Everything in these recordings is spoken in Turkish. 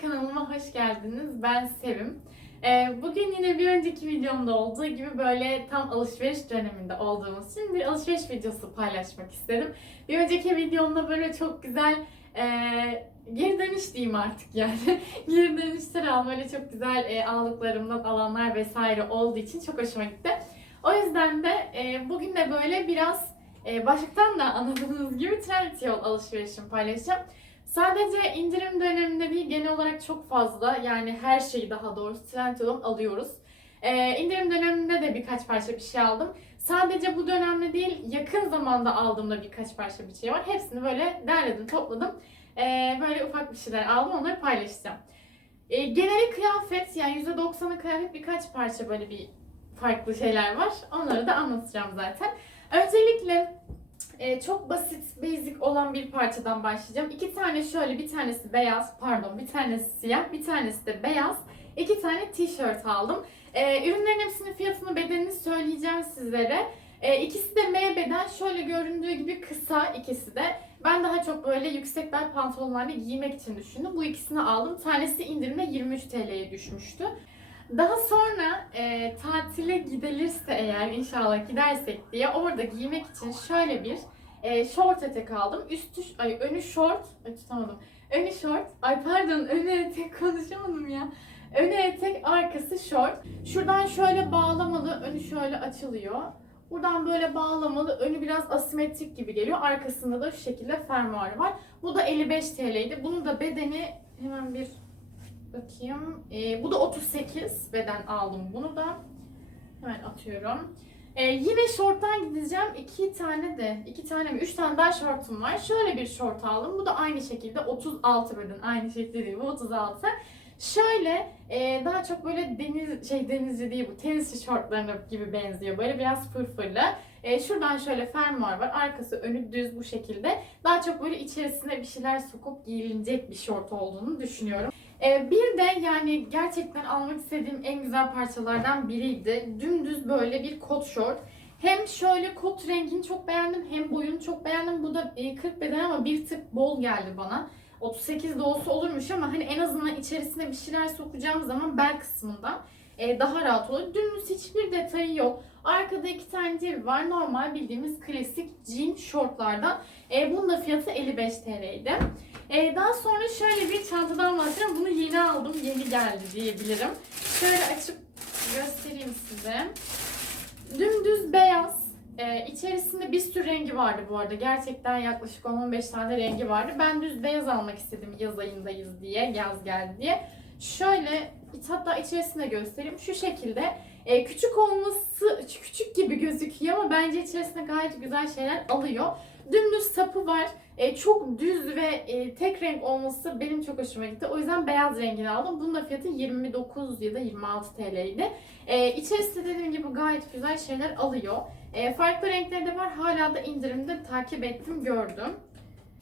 kanalıma hoş geldiniz. Ben Sevim. Ee, bugün yine bir önceki videomda olduğu gibi böyle tam alışveriş döneminde olduğumuz için bir alışveriş videosu paylaşmak istedim. Bir önceki videomda böyle çok güzel e, geri dönüş diyeyim artık yani. geri dönüşler aldım. Böyle çok güzel e, aldıklarımdan alanlar vesaire olduğu için çok hoşuma gitti. O yüzden de e, bugün de böyle biraz e, başlıktan da anladığınız gibi Trendyol alışverişimi paylaşacağım. Sadece indirim döneminde değil genel olarak çok fazla yani her şeyi daha doğrusu Trendyol'dan alıyoruz. Ee, indirim döneminde de birkaç parça bir şey aldım. Sadece bu dönemde değil yakın zamanda aldığımda birkaç parça bir şey var. Hepsini böyle derledim topladım. Ee, böyle ufak bir şeyler aldım onları paylaşacağım. Ee, geneli kıyafet yani %90'ı kıyafet birkaç parça böyle bir farklı şeyler var. Onları da anlatacağım zaten. Öncelikle ee, çok basit, basic olan bir parçadan başlayacağım. İki tane şöyle, bir tanesi beyaz, pardon, bir tanesi siyah, bir tanesi de beyaz. İki tane tişört aldım. Ee, ürünlerin hepsinin fiyatını, bedenini söyleyeceğim sizlere. Ee, ikisi de M beden, şöyle göründüğü gibi kısa ikisi de. Ben daha çok böyle yüksek bel pantolonlarla giymek için düşündüm. Bu ikisini aldım. Tanesi indirimde 23 TL'ye düşmüştü. Daha sonra e, tatile gidilirse eğer inşallah gidersek diye orada giymek için şöyle bir e, short etek aldım. Üstü, ay önü short, ay tutamadım. Önü short, ay pardon önü etek konuşamadım ya. Önü etek, arkası short. Şuradan şöyle bağlamalı, önü şöyle açılıyor. Buradan böyle bağlamalı, önü biraz asimetrik gibi geliyor. Arkasında da şu şekilde fermuarı var. Bu da 55 TL'ydi. Bunun da bedeni hemen bir Bakayım. Ee, bu da 38 beden aldım bunu da. Hemen atıyorum. Ee, yine şorttan gideceğim. iki tane de, iki tane mi? Üç tane daha şortum var. Şöyle bir şort aldım. Bu da aynı şekilde 36 beden. Aynı şekilde değil bu 36. Şöyle e, daha çok böyle deniz şey denizci değil bu tenisçi şortlarına gibi benziyor. Böyle biraz fırfırlı. E, şuradan şöyle fermuar var. Arkası önü düz bu şekilde. Daha çok böyle içerisine bir şeyler sokup giyilecek bir şort olduğunu düşünüyorum. Ee, bir de yani gerçekten almak istediğim en güzel parçalardan biriydi. Dümdüz böyle bir kot şort. Hem şöyle kot rengini çok beğendim hem boyunu çok beğendim. Bu da e, 40 beden ama bir tık bol geldi bana. 38 de olsa olurmuş ama hani en azından içerisine bir şeyler sokacağım zaman bel kısmından e, daha rahat olur. Dümdüz hiçbir detayı yok. Arkada iki tane cebi var. Normal bildiğimiz klasik jean şortlardan. E, bunun da fiyatı 55 TL'ydi. E, daha sonra şöyle bir çantadan bahsedeceğim. Bunu yeni aldım. Yeni geldi diyebilirim. Şöyle açıp göstereyim size. Dümdüz beyaz. Ee, içerisinde bir sürü rengi vardı bu arada. Gerçekten yaklaşık 10-15 tane rengi vardı. Ben düz beyaz almak istedim yaz ayındayız diye, yaz geldi diye. Şöyle hatta içerisinde göstereyim. Şu şekilde e, küçük olması küçük gibi gözüküyor ama bence içerisinde gayet güzel şeyler alıyor. Dümdüz sapı var. E, çok düz ve e, tek renk olması benim çok hoşuma gitti. O yüzden beyaz rengini aldım. Bunun da fiyatı 29 ya da 26 TL'ydi. E, içerisinde dediğim gibi gayet güzel şeyler alıyor. E, farklı renkleri de var. Hala da indirimde takip ettim, gördüm.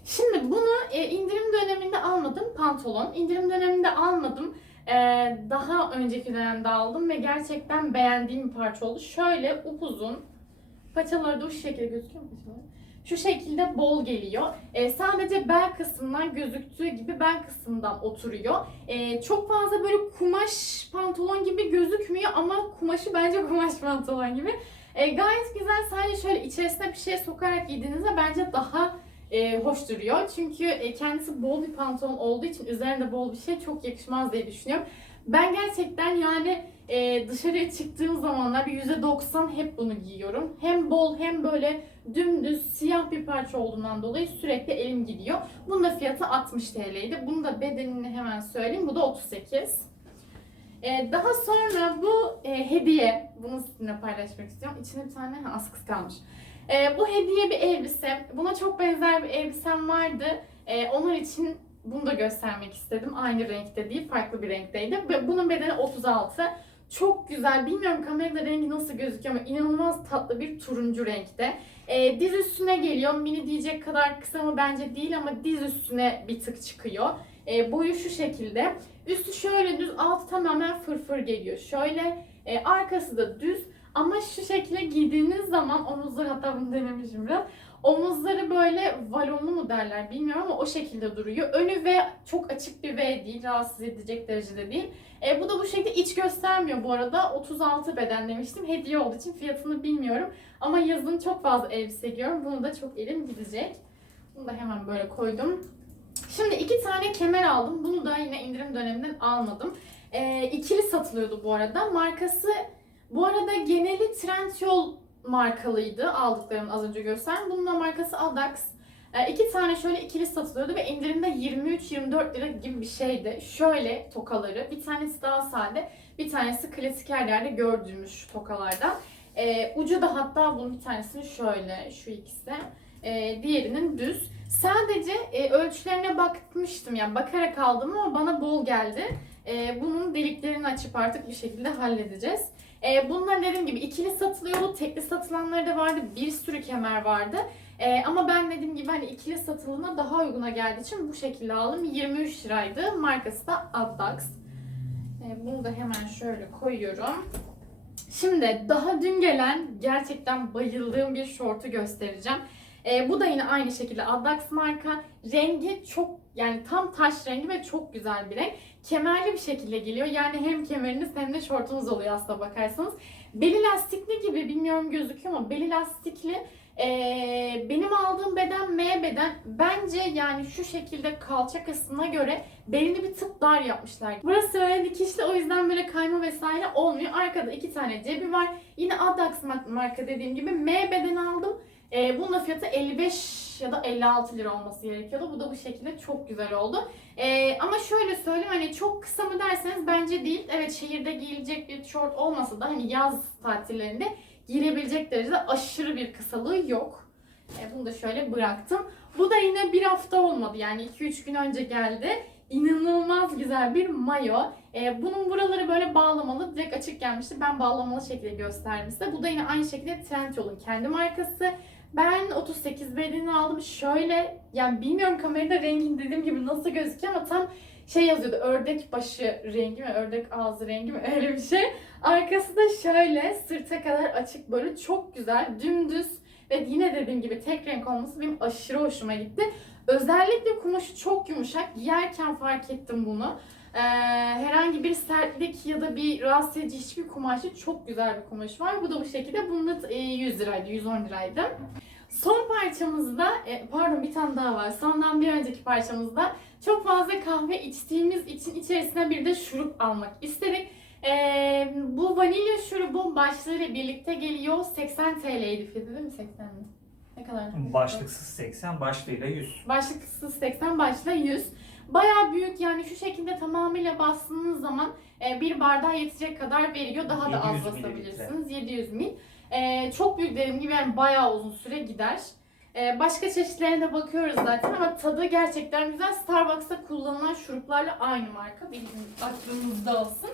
Şimdi bunu e, indirim döneminde almadım. Pantolon. İndirim döneminde almadım. E, daha önceki dönemde aldım ve gerçekten beğendiğim bir parça oldu. Şöyle upuzun. Paçaları da şu şekilde gözüküyor mu? Şu şekilde bol geliyor. E, sadece bel kısmından gözüktüğü gibi bel kısmından oturuyor. E, çok fazla böyle kumaş pantolon gibi gözükmüyor ama kumaşı bence kumaş pantolon gibi. E, gayet güzel. Sadece şöyle içerisine bir şey sokarak giydiğinizde bence daha e, hoş duruyor. Çünkü e, kendisi bol bir pantolon olduğu için üzerinde bol bir şey çok yakışmaz diye düşünüyorum. Ben gerçekten yani e, dışarıya çıktığım zamanlar bir %90 hep bunu giyiyorum. Hem bol hem böyle dümdüz siyah bir parça olduğundan dolayı sürekli elim gidiyor. Bunun da fiyatı 60 TL'ydi. Bunun da bedenini hemen söyleyeyim. Bu da 38. Ee, daha sonra bu e, hediye, bunu sizinle paylaşmak istiyorum. İçinde bir tane ha, askısı kalmış. Ee, bu hediye bir elbise. Buna çok benzer bir elbisem vardı. Ee, onlar için bunu da göstermek istedim. Aynı renkte değil, farklı bir renkteydi. Ve bunun bedeni 36. Çok güzel. Bilmiyorum kamerada rengi nasıl gözüküyor ama inanılmaz tatlı bir turuncu renkte. Ee, diz üstüne geliyor. Mini diyecek kadar kısa mı bence değil ama diz üstüne bir tık çıkıyor. Ee, boyu şu şekilde. Üstü şöyle düz, altı tamamen fırfır geliyor. Şöyle e, arkası da düz ama şu şekilde giydiğiniz zaman omuzları hatta bunu denemişim biraz. Omuzları böyle valonlu mu derler bilmiyorum ama o şekilde duruyor. Önü V çok açık bir V değil, rahatsız edecek derecede değil. E, bu da bu şekilde iç göstermiyor bu arada. 36 beden demiştim. Hediye olduğu için fiyatını bilmiyorum. Ama yazın çok fazla elbise giyiyorum. Bunu da çok elim gidecek. Bunu da hemen böyle koydum. Şimdi iki tane kemer aldım. Bunu da yine indirim döneminden almadım. E, ikili satılıyordu bu arada. Markası bu arada geneli Trendyol markalıydı aldıklarım az önce gösterdim. Bunun da markası Adax. E, iki tane şöyle ikili satılıyordu ve indirimde 23-24 lira gibi bir şeydi. Şöyle tokaları. Bir tanesi daha sade. Bir tanesi klasik her yerde gördüğümüz şu tokalardan. E, ucu da hatta bunun bir tanesini şöyle şu ikisi. E, diğerinin düz. Sadece e, ölçülerine bakmıştım yani bakarak aldım ama bana bol geldi. E, bunun deliklerini açıp artık bir şekilde halledeceğiz. E, bunlar dediğim gibi ikili satılıyordu, tekli satılanları da vardı, bir sürü kemer vardı. E, ama ben dediğim gibi hani ikili satılığına daha uyguna geldiği için bu şekilde aldım. 23 liraydı. Markası da Addax. E, bunu da hemen şöyle koyuyorum. Şimdi daha dün gelen gerçekten bayıldığım bir şortu göstereceğim. E, bu da yine aynı şekilde Addax marka. Rengi çok yani tam taş rengi ve çok güzel bir renk. Kemerli bir şekilde geliyor. Yani hem kemeriniz hem de şortunuz oluyor aslında bakarsanız. Beli lastikli gibi bilmiyorum gözüküyor ama beli lastikli. Ee, benim aldığım beden M beden. Bence yani şu şekilde kalça kısmına göre belini bir tık dar yapmışlar. Burası öyle dikişli o yüzden böyle kayma vesaire olmuyor. Arkada iki tane cebi var. Yine Adax marka dediğim gibi M beden aldım. Ee, bunun da fiyatı 55 ya da 56 lira olması gerekiyordu. Bu da bu şekilde çok güzel oldu. Ee, ama şöyle söyleyeyim hani çok kısa mı derseniz bence değil. Evet şehirde giyilecek bir şort olmasa da hani yaz tatillerinde giyilebilecek derecede aşırı bir kısalığı yok. Ee, bunu da şöyle bıraktım. Bu da yine bir hafta olmadı yani 2-3 gün önce geldi. İnanılmaz güzel bir mayo. Ee, bunun buraları böyle bağlamalı, direkt açık gelmişti. Ben bağlamalı şekilde gösterdim. Bu da yine aynı şekilde Trendyol'un kendi markası. Ben 38 bedeni aldım. Şöyle yani bilmiyorum kamerada rengin dediğim gibi nasıl gözüküyor ama tam şey yazıyordu ördek başı rengi mi ördek ağzı rengi mi öyle bir şey. Arkası da şöyle sırta kadar açık böyle çok güzel dümdüz ve yine dediğim gibi tek renk olması benim aşırı hoşuma gitti. Özellikle kumaşı çok yumuşak. Giyerken fark ettim bunu. Ee, herhangi bir sertlik ya da bir rahatsız edici hiçbir kumaşı çok güzel bir kumaş var. Bu da bu şekilde. Bunun da e, 100 liraydı, 110 liraydı. Son parçamızda, e, pardon bir tane daha var. Sondan bir önceki parçamızda çok fazla kahve içtiğimiz için içerisine bir de şurup almak istedik. Ee, bu vanilya şurubu başlığıyla birlikte geliyor. 80 TL'ydi fiyatı değil mi? 80 mi? Ne kadar? Başlıksız 80, başlığıyla 100. Başlıksız 80 başla 100. Bayağı büyük yani şu şekilde tamamıyla bastığınız zaman e, bir bardağa yetecek kadar veriyor. Daha da az 700 basabilirsiniz. 700 mil. E, çok büyük dediğim gibi yani bayağı uzun süre gider. E, başka çeşitlerine bakıyoruz zaten ama tadı gerçekten güzel. Starbucks'ta kullanılan şuruplarla aynı marka. Bildiğiniz aklınızda olsun.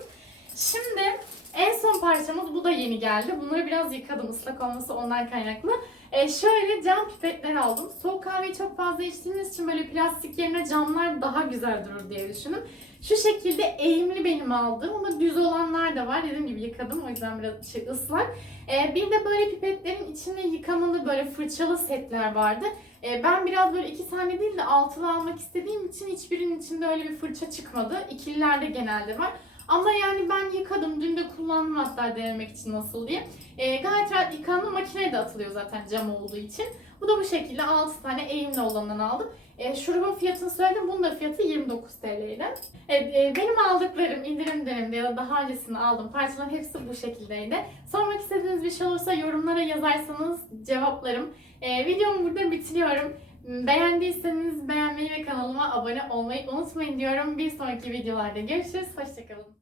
Şimdi en son parçamız bu da yeni geldi. Bunları biraz yıkadım ıslak olması ondan kaynaklı. E, şöyle cam pipetler aldım. Soğuk kahveyi çok fazla içtiğiniz için böyle plastik yerine camlar daha güzel durur diye düşünün. Şu şekilde eğimli benim aldığım ama düz olanlar da var. Dediğim gibi yıkadım o yüzden biraz şey ıslak. E, bir de böyle pipetlerin içinde yıkamalı böyle fırçalı setler vardı. E, ben biraz böyle iki tane değil de altılı almak istediğim için hiçbirinin içinde öyle bir fırça çıkmadı. İkililerde genelde var. Ama yani ben yıkadım. Dün de kullandım hatta denemek için nasıl diye. E, gayet rahat yıkanma makineye de atılıyor zaten cam olduğu için. Bu da bu şekilde 6 tane eğimli olanından aldım. E, şurubun fiyatını söyledim. Bunun da fiyatı 29 TL'ydi. Evet, e, benim aldıklarım indirim döneminde ya da daha öncesinde aldığım parçaların hepsi bu şekildeydi. Sormak istediğiniz bir şey olursa yorumlara yazarsanız cevaplarım. E, videomu burada bitiriyorum. Beğendiyseniz beğenmeyi ve kanalıma abone olmayı unutmayın diyorum. Bir sonraki videolarda görüşürüz. Hoşçakalın.